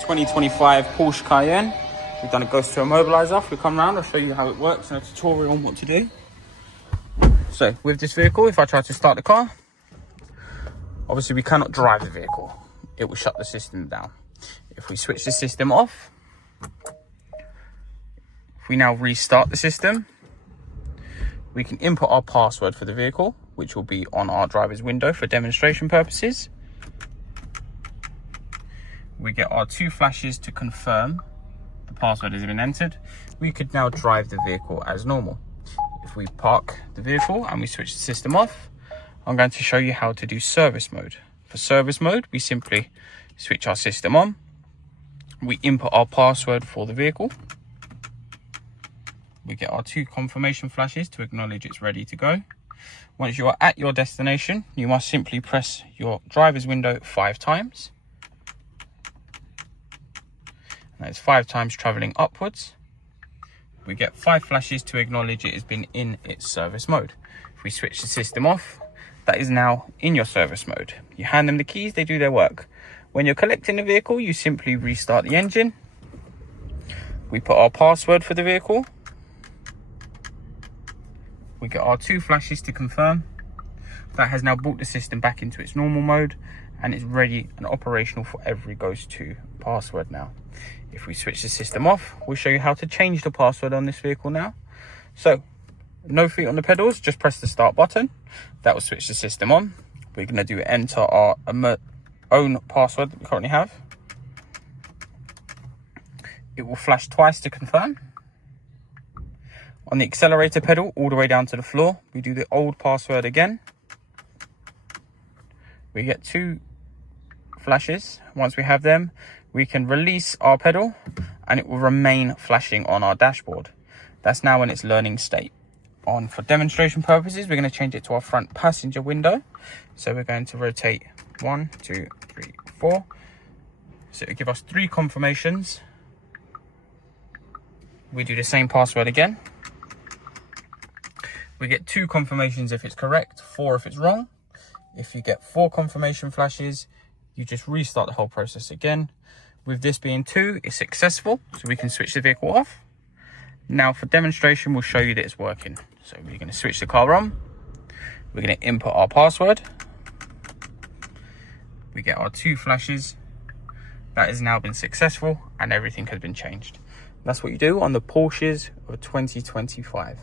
2025 Porsche Cayenne. We've done a ghost to Immobiliser. If we come around, I'll show you how it works and a tutorial on what to do. So with this vehicle, if I try to start the car, obviously we cannot drive the vehicle. It will shut the system down. If we switch the system off, if we now restart the system, we can input our password for the vehicle, which will be on our driver's window for demonstration purposes. We get our 2 flashes to confirm the password has been entered. We could now drive the vehicle as normal. If we park the vehicle and we switch the system off, I'm going to show you how to do service mode. For service mode, we simply switch our system on. We input our password for the vehicle. We get our 2 confirmation flashes to acknowledge it's ready to go. Once you are at your destination, you must simply press your driver's window 5 times. That's 5 times traveling upwards. We get 5 flashes to acknowledge it has been in its service mode. If we switch the system off, that is now in your service mode. You hand them the keys, they do their work. When you're collecting the vehicle, you simply restart the engine. We put our password for the vehicle. We get our 2 flashes to confirm. That has now brought the system back into its normal mode and it's ready and operational for every Ghost 2 password now. If we switch the system off, we'll show you how to change the password on this vehicle now. So, no feet on the pedals, just press the start button. That will switch the system on. We're going to do enter our own password that we currently have. It will flash twice to confirm. On the accelerator pedal, all the way down to the floor, we do the old password again. We get 2 flashes. Once we have them, we can release our pedal and it will remain flashing on our dashboard. That's now in its learning state. For demonstration purposes, we're going to change it to our front passenger window. So we're going to rotate 1, 2, 3, 4. So it'll give us 3 confirmations. We do the same password again. We get 2 confirmations if it's correct, 4 if it's wrong. If you get 4 confirmation flashes, you just restart the whole process again. With this being 2, it's successful, so we can switch the vehicle off. Now for demonstration, we'll show you that it's working. So we're going to switch the car on. We're going to input our password. We get our 2 flashes. That has now been successful and everything has been changed. That's what you do on the Porsches of 2025.